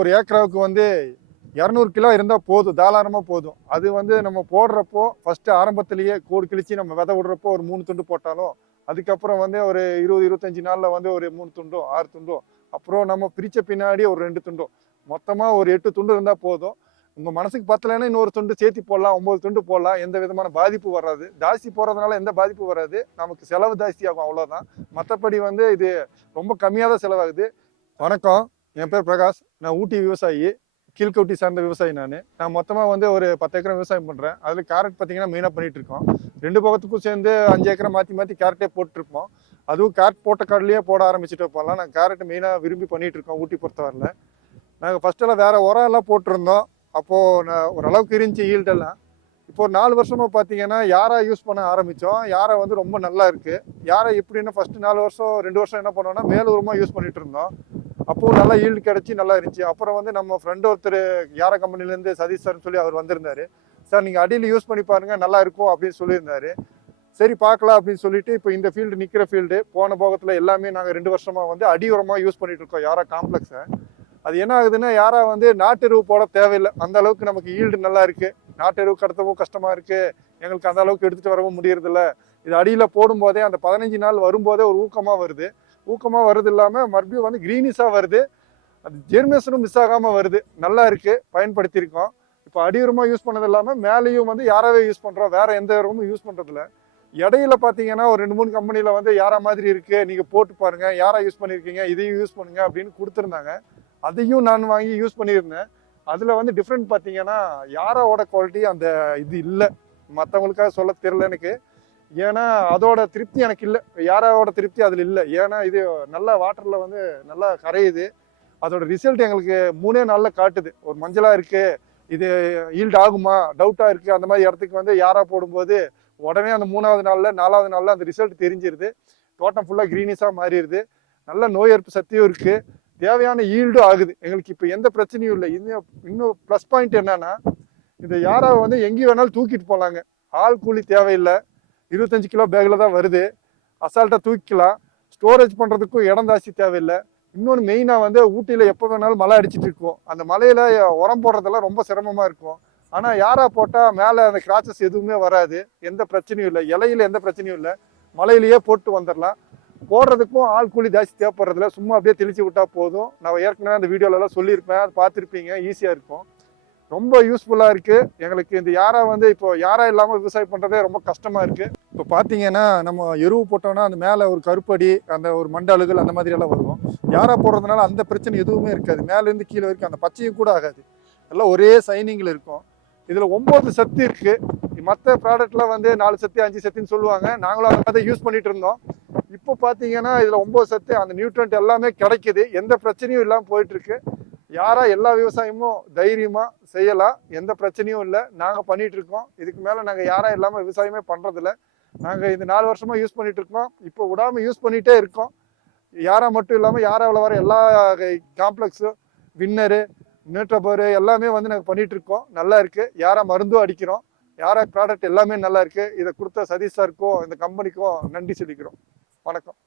ஒரு ஏக்கராவுக்கு வந்து இரநூறு கிலோ இருந்தால் போதும் தாராளமாக போதும். அது வந்து நம்ம போடுறப்போ ஃபஸ்ட்டு ஆரம்பத்திலேயே கூடு கிழிச்சு நம்ம விதை விடுறப்போ ஒரு மூணு துண்டு போட்டாலும் அதுக்கப்புறம் வந்து ஒரு இருபது இருபத்தஞ்சி நாளில் வந்து ஒரு மூணு துண்டும் ஆறு துண்டும் அப்புறம் நம்ம பிரித்த பின்னாடி ஒரு ரெண்டு துண்டும் மொத்தமாக ஒரு எட்டு துண்டு இருந்தால் போதும். உங்கள் மனசுக்கு பத்தலைன்னா இன்னொரு துண்டு சேர்த்து போடலாம் ஒம்பது துண்டு போடலாம் எந்த விதமான பாதிப்பு வராது. ஜாஸ்தி போகிறதுனால எந்த பாதிப்பு வராது. நமக்கு செலவு ஜாஸ்தி ஆகும் அவ்வளோதான் மற்றபடி வந்து இது ரொம்ப கம்மியாக தான் செலவாகுது. வணக்கம். என் பேர் பிரகாஷ். நான் ஊட்டி விவசாயி கீழ்கவுட்டி சார்ந்த விவசாயி நான். நான் மொத்தமாக வந்து ஒரு பத்து ஏக்கரம் விவசாயம் பண்ணுறேன் அதில் கேரட் பார்த்தீங்கன்னா மெயினாக பண்ணிட்டு இருக்கோம் ரெண்டு பக்கத்துக்கும் சேர்ந்து அஞ்சு ஏக்கரை மாற்றி மாற்றி கேரட்டே போட்டுருப்போம் அதுவும் கேரட் போட்ட கார்டுலேயே போட ஆரம்பிச்சுட்டு போகலாம் நான் கேரட் மெயினாக விரும்பி பண்ணிட்டு இருக்கோம் ஊட்டி பொறுத்தவரையில். நாங்கள் ஃபஸ்ட்டெல்லாம் வேறு உரம் எல்லாம் போட்டிருந்தோம். அப்போது நான் ஓரளவுக்கு இருந்துச்சு ஈல்டெல்லாம் இப்போ ஒரு நாலு வருஷமாக பார்த்தீங்கன்னா யாரை யூஸ் பண்ண ஆரம்பித்தோம் யாரை வந்து ரொம்ப நல்லா இருக்குது யாரை எப்படின்னா ஃபஸ்ட்டு நாலு வருஷம் ரெண்டு வருஷம் என்ன பண்ணோம்னா மேல் உரமாக யூஸ் பண்ணிகிட்டு இருந்தோம் அப்போது நல்லா ஈல்டு கிடச்சி நல்லா இருந்துச்சு. அப்புறம் வந்து நம்ம ஃப்ரெண்ட் ஒருத்தர் யார கம்பெனிலேருந்து சதீஷ் சார்னு சொல்லி அவர் வந்திருந்தாரு. சார் நீங்கள் அடியில் யூஸ் பண்ணி பாருங்கள் நல்லா இருக்கும் அப்படின்னு சொல்லியிருந்தார். சரி பார்க்கலாம் அப்படின்னு சொல்லிட்டு இப்போ இந்த ஃபீல்டு நிற்கிற ஃபீல்டு போன போகத்தில் எல்லாமே நாங்கள் ரெண்டு வருஷமாக வந்து அடி உரமாக யூஸ் பண்ணிட்டு இருக்கோம். யாரா காம்ப்ளெக்ஸை அது என்ன ஆகுதுன்னா யாரா வந்து நாட்டு எருவு போட தேவையில்லை. அந்த அளவுக்கு நமக்கு ஈல்டு நல்லா இருக்குது நாட்டு எருவு கடத்தவும் கஷ்டமாக இருக்குது எங்களுக்கு அந்த அளவுக்கு எடுத்துகிட்டு வரவும் முடியறதில்ல. இது அடியில் போடும்போதே அந்த பதினஞ்சு நாள் வரும்போதே ஒரு ஊக்கமாக வருது. ஊக்கமாக வருது இல்லாமல் மறுபடியும் வந்து க்ரீனிஷாக வருது. அது ஜெர்மேஷனும் மிஸ் ஆகாமல் வருது. நல்லா இருக்குது பயன்படுத்தியிருக்கோம். இப்போ அடி யூஸ் பண்ணது இல்லாமல் மேலேயும் வந்து யாராவே யூஸ் பண்ணுறோம் வேறு எந்த உரமும் யூஸ் பண்ணுறதில்ல இடையில பார்த்தீங்கன்னா ஒரு ரெண்டு மூணு கம்பெனியில் வந்து யாரா மாதிரி இருக்குது நீங்கள் போட்டு பாருங்கள் யாரா யூஸ் பண்ணியிருக்கீங்க இதையும் யூஸ் பண்ணுங்கள் அப்படின்னு கொடுத்துருந்தாங்க. அதையும் நான் வாங்கி யூஸ் பண்ணியிருந்தேன். அதில் வந்து டிஃப்ரெண்ட் பார்த்தீங்கன்னா யாரோட குவாலிட்டி அந்த இது இல்லை. மற்றவங்களுக்காக சொல்ல தெரில எனக்கு. ஏன்னா அதோட திருப்தி எனக்கு இல்லை. யாரோட திருப்தி அதில் இல்லை. ஏன்னா இது நல்லா வாட்டரில் வந்து நல்லா கரையுது. அதோட ரிசல்ட் எங்களுக்கு மூணே நாளில் காட்டுது. ஒரு மஞ்சளாக இருக்குது இது ஈல்ட் ஆகுமா? டவுட்டாக இருக்குது அந்த மாதிரி இடத்துக்கு வந்து யாராக போடும்போது உடனே அந்த மூணாவது நாளில் நாலாவது நாளில் அந்த ரிசல்ட் தெரிஞ்சிருது. தோட்டம் ஃபுல்லாக க்ரீனிஸாக மாறிடுது. நல்ல நோய் எதிர்ப்பு சக்தியும் இருக்குது தேவையான ஈல்டும் ஆகுது. எங்களுக்கு இப்போ எந்த பிரச்சனையும் இல்லை. இன்னும் இன்னும் ப்ளஸ் பாயிண்ட் என்னன்னா இந்த யாராவது வந்து எங்கேயும் வேணாலும் தூக்கிட்டு போகலாங்க ஆள் கூலி தேவையில்லை. இருபத்தஞ்சி கிலோ பேக்கில் தான் வருது. அசால்ட்டாக தூக்கிக்கலாம். ஸ்டோரேஜ் பண்ணுறதுக்கும் இடம் ஜாஸ்தி தேவையில்லை. இன்னொன்று மெயினாக வந்து ஊட்டியில் எப்போ வேணாலும் மழை அடிச்சிட்டு இருக்கும். அந்த மலையில் உரம் போடுறதெல்லாம் ரொம்ப சிரமமாக இருக்கும். ஆனால் யாராக போட்டால் மேலே அந்த கிராச்சஸ் எதுவுமே வராது. எந்த பிரச்சனையும் இல்லை. இலையில எந்த பிரச்சனையும் இல்லை. மலையிலேயே போட்டு வந்துடலாம். போடுறதுக்கும் ஆள் கூலி ஜாஸ்தி தேவைப்படுறதில்ல. சும்மா அப்படியே தெளிச்சு விட்டால் போதும். நான் ஏற்கனவே அந்த வீடியோலலாம் சொல்லியிருப்பேன். அது பார்த்துருப்பீங்க. ஈஸியாக இருக்கும். ரொம்ப யூஸ்ஃபுல்லாக இருக்குது எங்களுக்கு இந்த யாரா வந்து இப்போ யாரா இல்லாமல் விவசாயம் பண்ணுறதே ரொம்ப கஷ்டமாக இருக்குது இப்போ பார்த்தீங்கன்னா நம்ம எருவு போட்டோம்னா அந்த மேலே ஒரு கருப்படி அந்த ஒரு மண்டலுகள் அந்த மாதிரியெல்லாம் வரும். யாராக போடுறதுனால அந்த பிரச்சனை எதுவுமே இருக்காது. மேலேருந்து கீழே வரைக்கும் அந்த பச்சையும் கூட ஆகாது. எல்லாம் ஒரே சைனிங்கில் இருக்கும். இதில் ஒம்பது சத்து இருக்குது மற்ற ப்ராடக்ட்லாம் வந்து நாலு சத்து அஞ்சு சத்துன்னு சொல்லுவாங்க. நாங்களும் அதை யூஸ் பண்ணிட்டு இருந்தோம். இப்போ பார்த்தீங்கன்னா இதில் ஒம்பது சத்து அந்த நியூட்ரண்ட் எல்லாமே கிடைக்குது. எந்த பிரச்சனையும் இல்லாமல் போயிட்டுருக்கு. யாராக எல்லா விவசாயமும் தைரியமாக செய்யலாம். எந்த பிரச்சனையும் இல்லை. நாங்கள் பண்ணிகிட்ருக்கோம் இருக்கோம். இதுக்கு மேலே நாங்கள் யாராக இல்லாமல் விவசாயமே பண்ணுறதில்ல நாங்கள் இந்த நாலு வருஷமாக யூஸ் பண்ணிட்டு இருக்கோம். இப்போ விடாமல் யூஸ் பண்ணிகிட்டே இருக்கோம். யாரா மட்டும் இல்லாமல் யாராவில் வர எல்லா காம்ப்ளெக்ஸும் வின்னரு நியூட்ரபரு எல்லாமே வந்து நாங்கள் பண்ணிகிட்டு இருக்கோம். நல்லா இருக்குது யாரா மருந்தும் அடிக்கிறோம். யாரா ப்ராடக்ட் எல்லாமே நல்லா இருக்குது இதை கொடுத்த சதீஷ் சாருக்கும் இந்த கம்பெனிக்கும் நன்றி சொல்லிக்கிறோம். வணக்கம்.